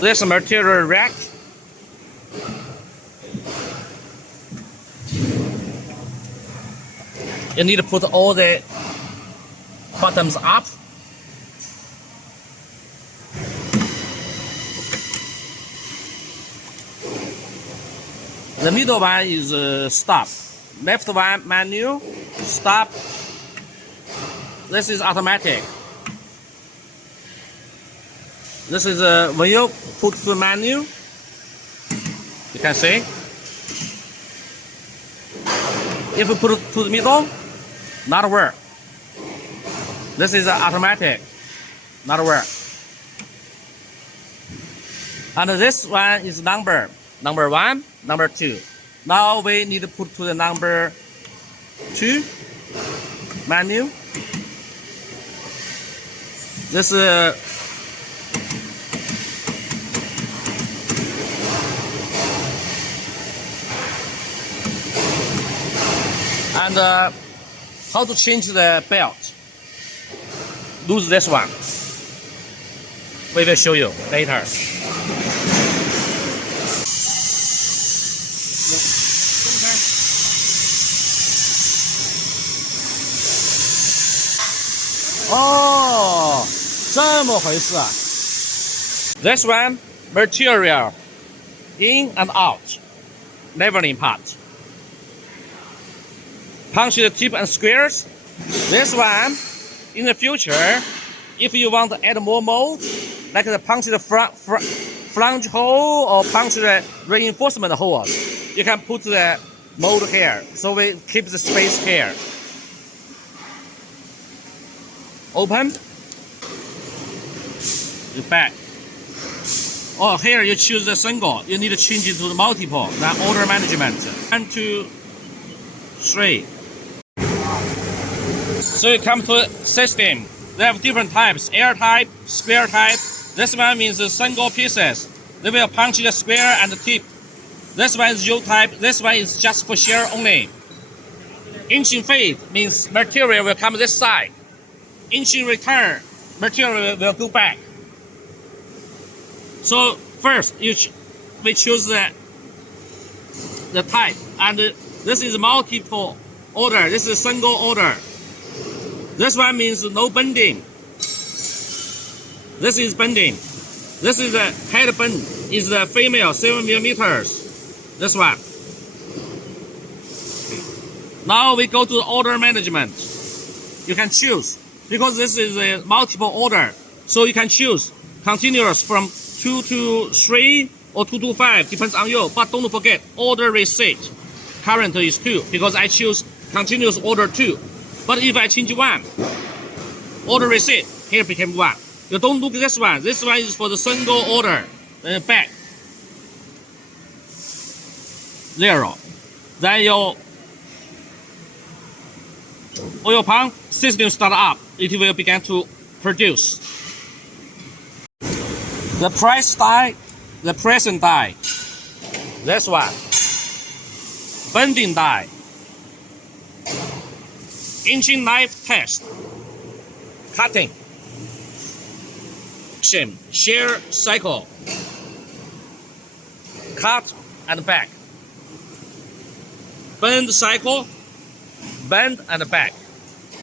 This material rack. You need to put all the buttons up. The middle one is stop. Left one manual, stop. This is automatic. This is when you put the menu, you can see. If you put it to the middle, not work. This is automatic, not work. And this one is number 1, number 2. Now we need to put to the number 2 menu. This and how to change the belt. Lose this one. We will show you later. Oh, 这么回事啊 This one material in and out, leveling part. Punch the tip and squares. This one, in the future, if you want to add more mold, like the punch the flange hole or punch the reinforcement holes, you can put the mold here. So we keep the space here. Open. You back. Oh, here you choose the single. You need to change it to the multiple. Then order management. 1, 2, 3. So you come to system. They have different types: air type, square type. This one means single pieces. They will punch the square and the tip. This one is U type. This one is just for share only. Inching fade means material will come this side. Inching return, material will go back. So first we choose the type, and this is multiple order. This is single order. This one means no bending. This is bending. This is the head bend. Is the female 7 millimeters. This one. Now we go to order management. You can choose because this is a multiple order. So you can choose continuous from 2 to 3 or 2 to 5, depends on you. But don't forget order receipt. Current is 2 because I choose continuous order 2. But if I change 1, order receipt, here became 1. You don't look at this one. This one is for the single order. Then back. 0. Then your oil pump system start up. It will begin to produce. The press die, the pressing die. This one. Bending die. Inching knife test. Cutting. Shear cycle. Cut and back. Bend cycle. Bend and back.